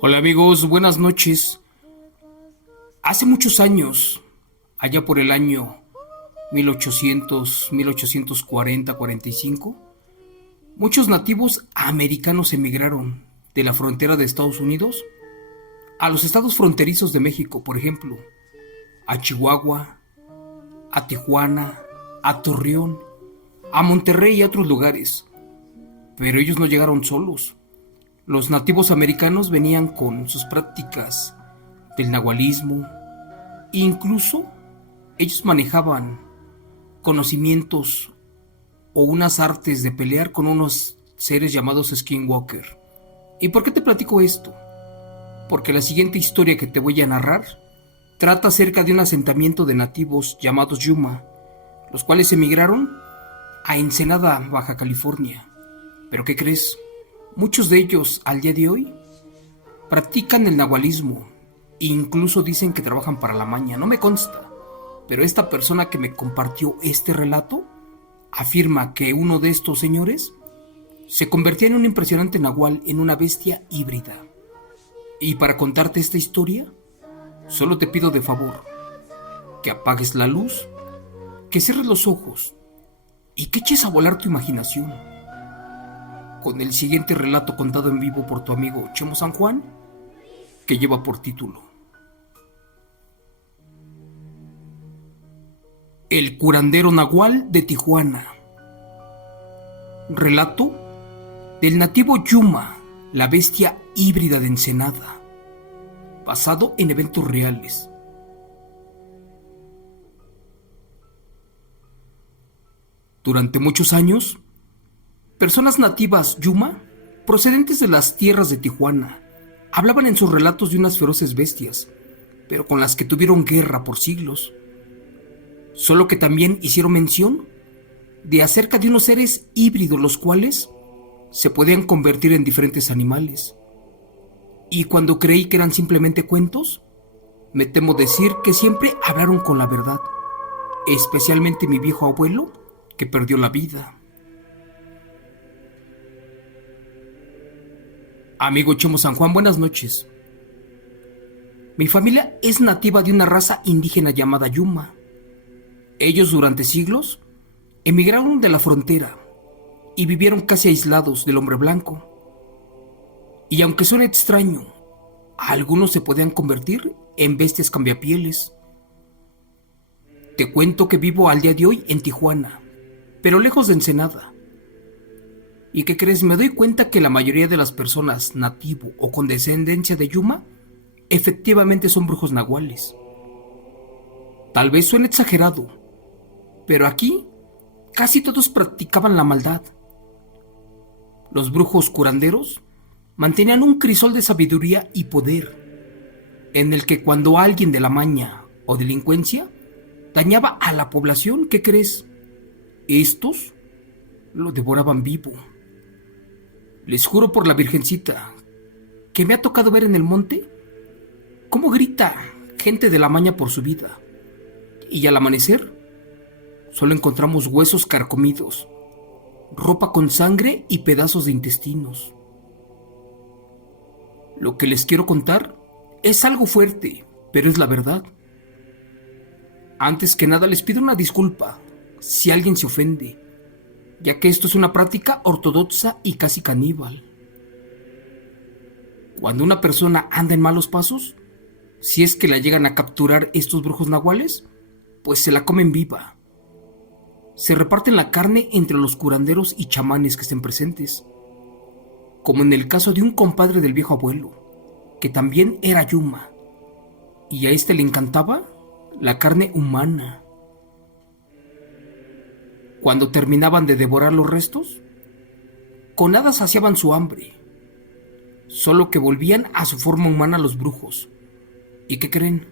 Hola amigos, buenas noches. Hace muchos años, allá por el año 1800, 1840, 45, muchos nativos americanos emigraron de la frontera de Estados Unidos a los estados fronterizos de México, por ejemplo, a Chihuahua, a Tijuana, a Torreón, a Monterrey y a otros lugares. Pero ellos no llegaron solos. Los nativos americanos venían con sus prácticas del nahualismo. Incluso ellos manejaban conocimientos o unas artes de pelear con unos seres llamados Skinwalker. ¿Y por qué te platico esto? Porque la siguiente historia que te voy a narrar trata acerca de un asentamiento de nativos llamados Yuma, los cuales emigraron a Ensenada, Baja California. ¿Pero qué crees? Muchos de ellos al día de hoy practican el nahualismo e incluso dicen que trabajan para la maña. No me consta, pero esta persona que me compartió este relato afirma que uno de estos señores se convertía en un impresionante nahual, en una bestia híbrida. Y para contarte esta historia, solo te pido de favor que apagues la luz, que cierres los ojos y que eches a volar tu imaginación con el siguiente relato contado en vivo por tu amigo Chemo San Juan, que lleva por título El curandero nahual de Tijuana. Relato del nativo Yuma, la bestia híbrida de Ensenada, basado en eventos reales. Durante muchos años, personas nativas Yuma, procedentes de las tierras de Tijuana, hablaban en sus relatos de unas feroces bestias, pero con las que tuvieron guerra por siglos. Solo que también hicieron mención de acerca de unos seres híbridos los cuales se podían convertir en diferentes animales. Y cuando creí que eran simplemente cuentos, me temo decir que siempre hablaron con la verdad, especialmente mi viejo abuelo, que perdió la vida. Amigo Chemo San Juan, buenas noches. Mi familia es nativa de una raza indígena llamada Yuma. Ellos durante siglos emigraron de la frontera y vivieron casi aislados del hombre blanco. Y aunque suene extraño, algunos se podían convertir en bestias cambiapieles. Te cuento que vivo al día de hoy en Tijuana, pero lejos de Ensenada. ¿Y qué crees? Me doy cuenta que la mayoría de las personas nativo o con descendencia de Yuma efectivamente son brujos nahuales. Tal vez suene exagerado, pero aquí casi todos practicaban la maldad. Los brujos curanderos mantenían un crisol de sabiduría y poder, en el que cuando alguien de la maña o delincuencia dañaba a la población, ¿qué crees? Estos lo devoraban vivo. Les juro por la Virgencita que me ha tocado ver en el monte cómo grita gente de la maña por su vida. Y al amanecer solo encontramos huesos carcomidos, ropa con sangre y pedazos de intestinos. Lo que les quiero contar es algo fuerte, pero es la verdad. Antes que nada les pido una disculpa si alguien se ofende, ya que esto es una práctica ortodoxa y casi caníbal. Cuando una persona anda en malos pasos, si es que la llegan a capturar estos brujos nahuales, pues se la comen viva. Se reparten la carne entre los curanderos y chamanes que estén presentes, como en el caso de un compadre del viejo abuelo, que también era Yuma, y a este le encantaba la carne humana. Cuando terminaban de devorar los restos, con nada saciaban su hambre, solo que volvían a su forma humana los brujos. ¿Y qué creen?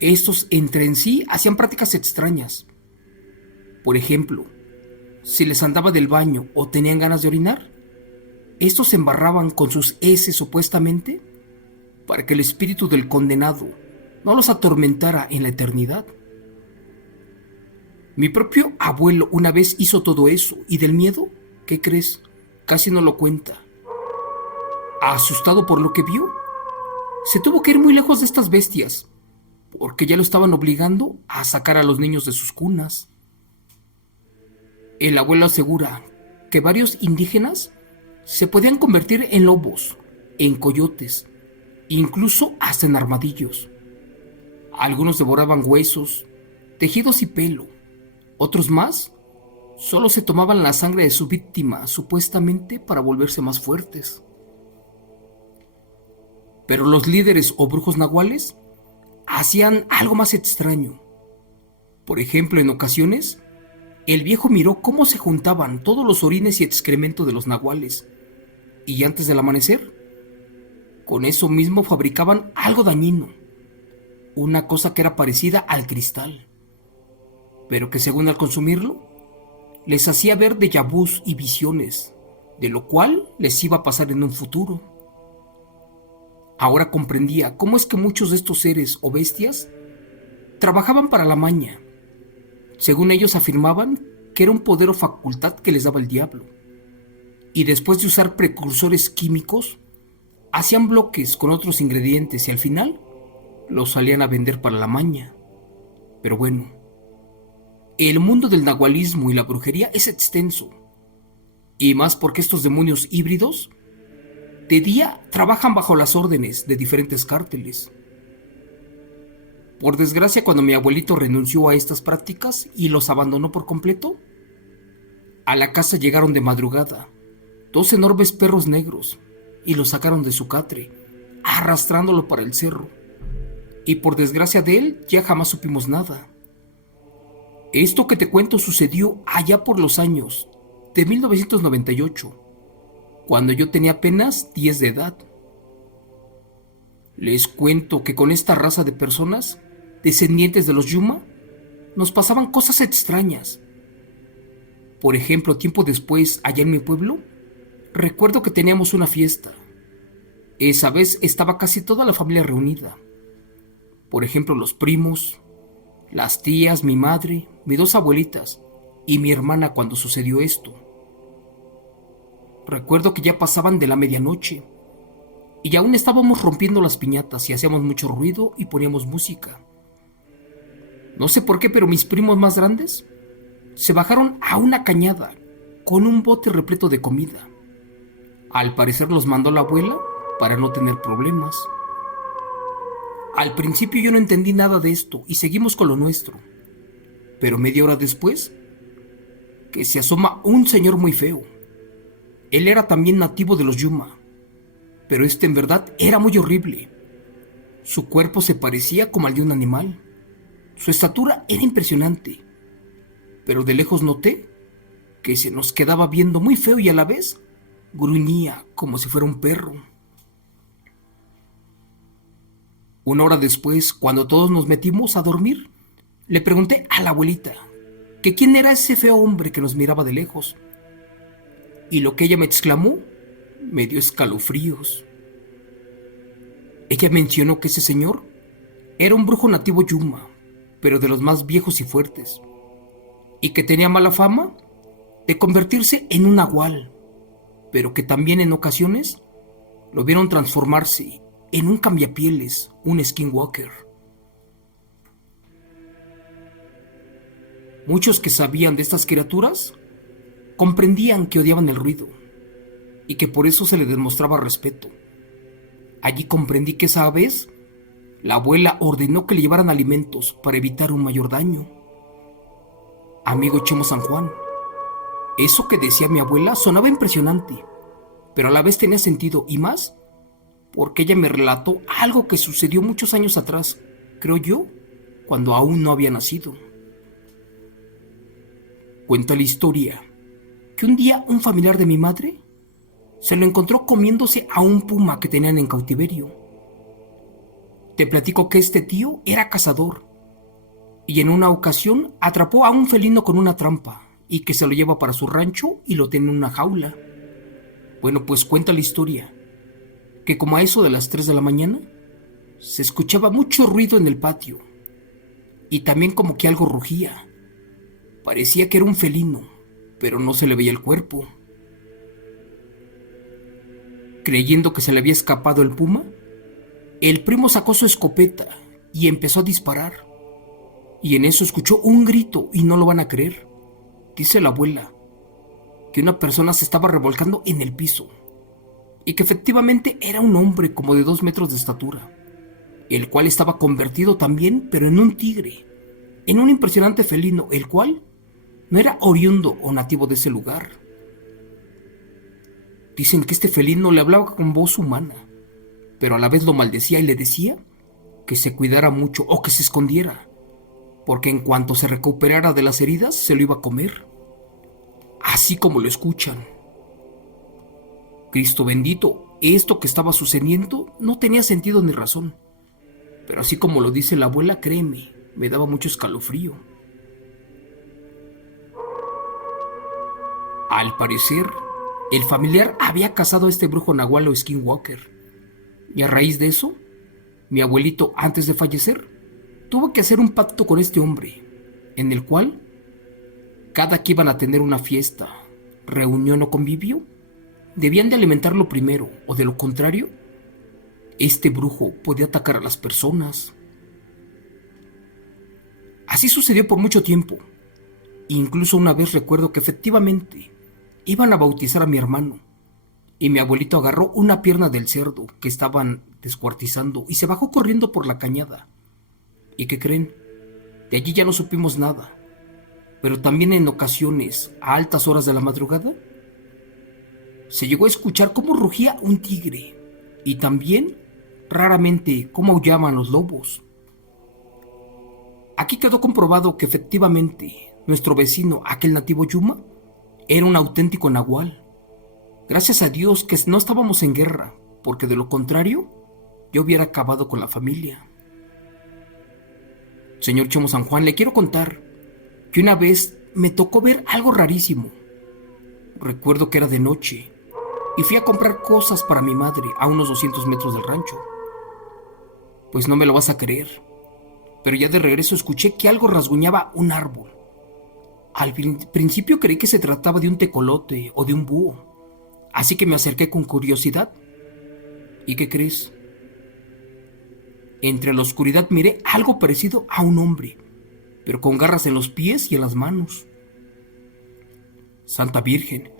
Estos entre en sí hacían prácticas extrañas. Por ejemplo, si les andaba del baño o tenían ganas de orinar, estos se embarraban con sus heces supuestamente para que el espíritu del condenado no los atormentara en la eternidad. Mi propio abuelo una vez hizo todo eso y del miedo, ¿qué crees? Casi no lo cuenta. Asustado por lo que vio, se tuvo que ir muy lejos de estas bestias, porque ya lo estaban obligando a sacar a los niños de sus cunas. El abuelo asegura que varios indígenas se podían convertir en lobos, en coyotes, incluso hasta en armadillos. Algunos devoraban huesos, tejidos y pelo. Otros más solo se tomaban la sangre de su víctima, supuestamente para volverse más fuertes. Pero los líderes o brujos nahuales hacían algo más extraño. Por ejemplo, en ocasiones, el viejo miró cómo se juntaban todos los orines y excrementos de los nahuales, y antes del amanecer, con eso mismo fabricaban algo dañino, una cosa que era parecida al cristal, pero que según al consumirlo, les hacía ver déjà vus y visiones, de lo cual les iba a pasar en un futuro. Ahora comprendía cómo es que muchos de estos seres o bestias trabajaban para la maña. Según ellos afirmaban que era un poder o facultad que les daba el diablo. Y después de usar precursores químicos, hacían bloques con otros ingredientes y al final los salían a vender para la maña. Pero bueno, el mundo del nahualismo y la brujería es extenso. Y más porque estos demonios híbridos de día trabajan bajo las órdenes de diferentes cárteles. Por desgracia, cuando mi abuelito renunció a estas prácticas y los abandonó por completo, a la casa llegaron de madrugada 2 enormes perros negros y lo sacaron de su catre, arrastrándolo para el cerro. Y por desgracia de él, ya jamás supimos nada. Esto que te cuento sucedió allá por los años de 1998, cuando yo tenía apenas 10 de edad. Les cuento que con esta raza de personas, descendientes de los Yuma, nos pasaban cosas extrañas. Por ejemplo, tiempo después, allá en mi pueblo, recuerdo que teníamos una fiesta. Esa vez estaba casi toda la familia reunida. Por ejemplo, los primos, las tías, mi madre, mis 2 abuelitas y mi hermana cuando sucedió esto. Recuerdo que ya pasaban de la medianoche y aún estábamos rompiendo las piñatas y hacíamos mucho ruido y poníamos música. No sé por qué, pero mis primos más grandes se bajaron a una cañada con un bote repleto de comida. Al parecer los mandó la abuela para no tener problemas. Al principio yo no entendí nada de esto y seguimos con lo nuestro. Pero media hora después, que se asoma un señor muy feo. Él era también nativo de los Yuma, pero este en verdad era muy horrible. Su cuerpo se parecía como al de un animal. Su estatura era impresionante, pero de lejos noté que se nos quedaba viendo muy feo y a la vez gruñía como si fuera un perro. 1 hora después, cuando todos nos metimos a dormir, le pregunté a la abuelita que quién era ese feo hombre que nos miraba de lejos. Y lo que ella me exclamó me dio escalofríos. Ella mencionó que ese señor era un brujo nativo Yuma, pero de los más viejos y fuertes, y que tenía mala fama de convertirse en un nahual, pero que también en ocasiones lo vieron transformarse en un cambiapieles, un skinwalker. Muchos que sabían de estas criaturas comprendían que odiaban el ruido y que por eso se les demostraba respeto. Allí comprendí que esa vez la abuela ordenó que le llevaran alimentos para evitar un mayor daño. Amigo Chemo San Juan, eso que decía mi abuela sonaba impresionante, pero a la vez tenía sentido y más porque ella me relató algo que sucedió muchos años atrás, creo yo, cuando aún no había nacido. Cuenta la historia que un día un familiar de mi madre se lo encontró comiéndose a un puma que tenían en cautiverio. Te platico que este tío era cazador y en una ocasión atrapó a un felino con una trampa y que se lo lleva para su rancho y lo tiene en una jaula. Bueno, pues cuenta la historia que como a eso de las 3 de la mañana se escuchaba mucho ruido en el patio y también como que algo rugía. Parecía que era un felino, pero no se le veía el cuerpo. Creyendo que se le había escapado el puma, el primo sacó su escopeta y empezó a disparar. Y en eso escuchó un grito y no lo van a creer. Dice la abuela que una persona se estaba revolcando en el piso y que efectivamente era un hombre como de 2 metros de estatura, el cual estaba convertido también, pero en un tigre, en un impresionante felino, el cual no era oriundo o nativo de ese lugar. Dicen que este felino le hablaba con voz humana, pero a la vez lo maldecía y le decía que se cuidara mucho o que se escondiera, porque en cuanto se recuperara de las heridas se lo iba a comer. Así como lo escuchan. Cristo bendito, esto que estaba sucediendo no tenía sentido ni razón, pero así como lo dice la abuela, créeme, me daba mucho escalofrío. Al parecer, el familiar había cazado a este brujo nahual o skinwalker, y a raíz de eso, mi abuelito, antes de fallecer, tuvo que hacer un pacto con este hombre, en el cual, cada que iban a tener una fiesta, reunión o convivio, debían de alimentarlo primero, o de lo contrario, este brujo podía atacar a las personas. Así sucedió por mucho tiempo. Incluso una vez recuerdo que efectivamente iban a bautizar a mi hermano, y mi abuelito agarró una pierna del cerdo que estaban descuartizando y se bajó corriendo por la cañada. ¿Y qué creen? De allí ya no supimos nada, pero también en ocasiones, a altas horas de la madrugada, se llegó a escuchar cómo rugía un tigre y también, raramente, cómo aullaban los lobos. Aquí quedó comprobado que efectivamente nuestro vecino, aquel nativo Yuma, era un auténtico nahual. Gracias a Dios que no estábamos en guerra, porque de lo contrario, yo hubiera acabado con la familia. Señor Chemo San Juan, le quiero contar que una vez me tocó ver algo rarísimo. Recuerdo que era de noche y fui a comprar cosas para mi madre a unos 200 metros del rancho. Pues no me lo vas a creer, pero ya de regreso escuché que algo rasguñaba un árbol. Al principio creí que se trataba de un tecolote o de un búho, así que me acerqué con curiosidad. ¿Y qué crees? Entre la oscuridad miré algo parecido a un hombre, pero con garras en los pies y en las manos. Santa Virgen,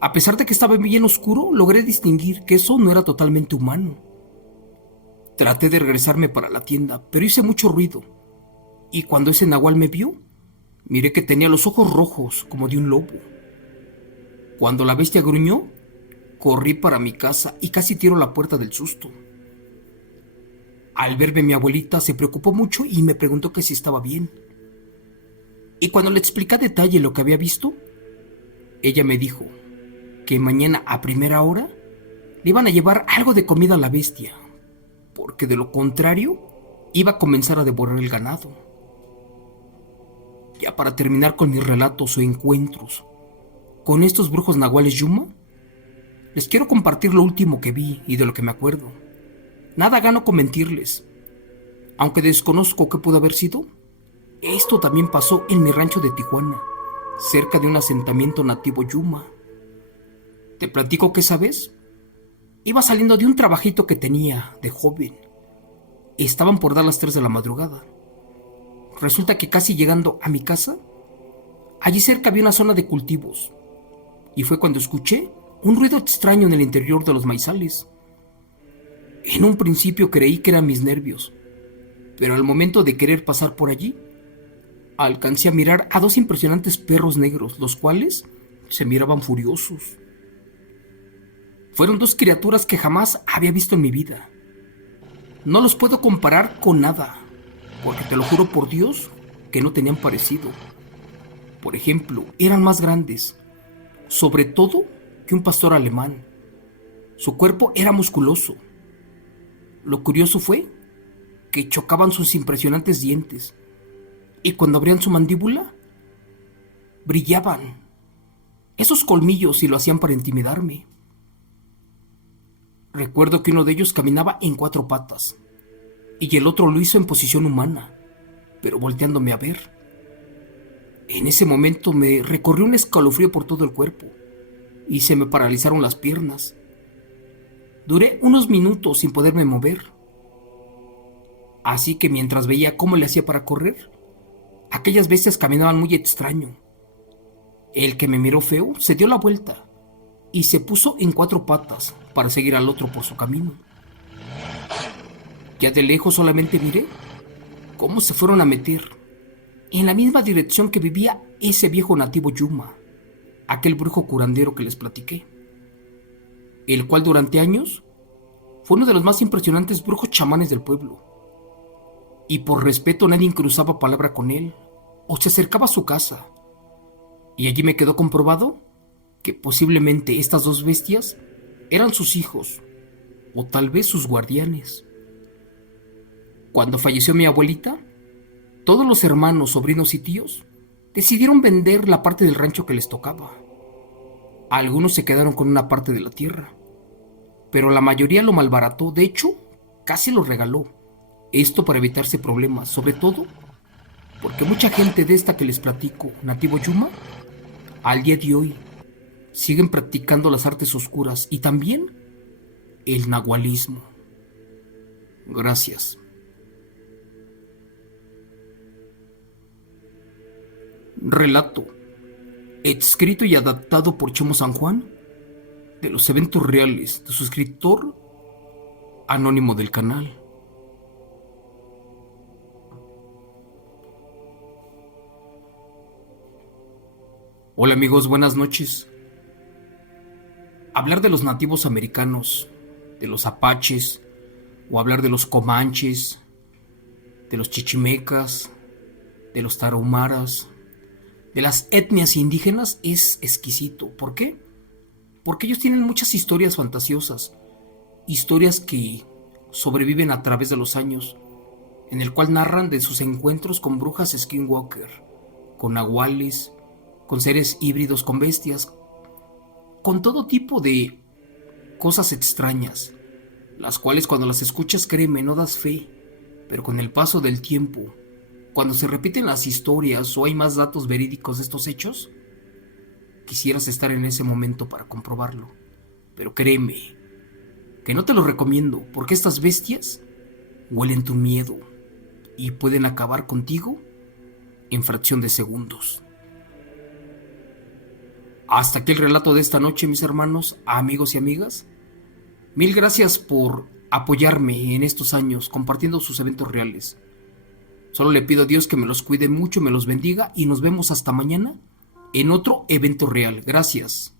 a pesar de que estaba bien oscuro, logré distinguir que eso no era totalmente humano. Traté de regresarme para la tienda, pero hice mucho ruido, y cuando ese nahual me vio, miré que tenía los ojos rojos como de un lobo. Cuando la bestia gruñó, corrí para mi casa y casi tiro la puerta del susto. Al verme mi abuelita se preocupó mucho y me preguntó que si estaba bien. Y cuando le expliqué a detalle lo que había visto, ella me dijo que mañana a primera hora le iban a llevar algo de comida a la bestia, porque de lo contrario iba a comenzar a devorar el ganado. Ya para terminar con mis relatos o encuentros con estos brujos nahuales Yuma, les quiero compartir lo último que vi y de lo que me acuerdo. Nada gano con mentirles. Aunque desconozco qué pudo haber sido, esto también pasó en mi rancho de Tijuana, cerca de un asentamiento nativo Yuma. Te platico que esa vez iba saliendo de un trabajito que tenía de joven. Estaban por dar las 3 de la madrugada. Resulta que casi llegando a mi casa, allí cerca había una zona de cultivos, y fue cuando escuché un ruido extraño en el interior de los maizales. En un principio creí que eran mis nervios, pero al momento de querer pasar por allí, alcancé a mirar a 2 impresionantes perros negros, los cuales se miraban furiosos. Fueron 2 criaturas que jamás había visto en mi vida. No los puedo comparar con nada, porque te lo juro por Dios que no tenían parecido. Por ejemplo, eran más grandes, sobre todo que un pastor alemán. Su cuerpo era musculoso. Lo curioso fue que chocaban sus impresionantes dientes, y cuando abrían su mandíbula, brillaban. Esos colmillos sí lo hacían para intimidarme. Recuerdo que uno de ellos caminaba en 4 patas, y el otro lo hizo en posición humana, pero volteándome a ver. En ese momento me recorrió un escalofrío por todo el cuerpo, y se me paralizaron las piernas. Duré unos minutos sin poderme mover, así que mientras veía cómo le hacía para correr, aquellas bestias caminaban muy extraño. El que me miró feo se dio la vuelta y se puso en cuatro patas para seguir al otro por su camino. Ya de lejos solamente miré cómo se fueron a meter en la misma dirección que vivía ese viejo nativo Yuma, aquel brujo curandero que les platiqué, el cual durante años fue uno de los más impresionantes brujos chamanes del pueblo, y por respeto nadie cruzaba palabra con él o se acercaba a su casa, y allí me quedó comprobado que posiblemente estas dos bestias eran sus hijos, o tal vez sus guardianes. Cuando falleció mi abuelita, todos los hermanos, sobrinos y tíos decidieron vender la parte del rancho que les tocaba. Algunos se quedaron con una parte de la tierra, pero la mayoría lo malbarató, de hecho, casi lo regaló. Esto para evitarse problemas, sobre todo porque mucha gente de esta que les platico, nativo Yuma, al día de hoy siguen practicando las artes oscuras y también el nahualismo. Gracias. Relato, escrito y adaptado por Chemo San Juan, de los eventos reales de su escritor anónimo del canal. Hola amigos, buenas noches. Hablar de los nativos americanos, de los apaches, o hablar de los comanches, de los chichimecas, de los tarahumaras, de las etnias indígenas es exquisito. ¿Por qué? Porque ellos tienen muchas historias fantasiosas, historias que sobreviven a través de los años, en el cual narran de sus encuentros con brujas skinwalker, con nahuales, con seres híbridos, con bestias, con todo tipo de cosas extrañas, las cuales cuando las escuchas, créeme, no das fe, pero con el paso del tiempo, cuando se repiten las historias o hay más datos verídicos de estos hechos, quisieras estar en ese momento para comprobarlo. Pero créeme, que no te lo recomiendo, porque estas bestias huelen tu miedo y pueden acabar contigo en fracción de segundos. Hasta aquí el relato de esta noche, mis hermanos, amigos y amigas. Mil gracias por apoyarme en estos años compartiendo sus eventos reales. Solo le pido a Dios que me los cuide mucho, me los bendiga y nos vemos hasta mañana en otro evento real. Gracias.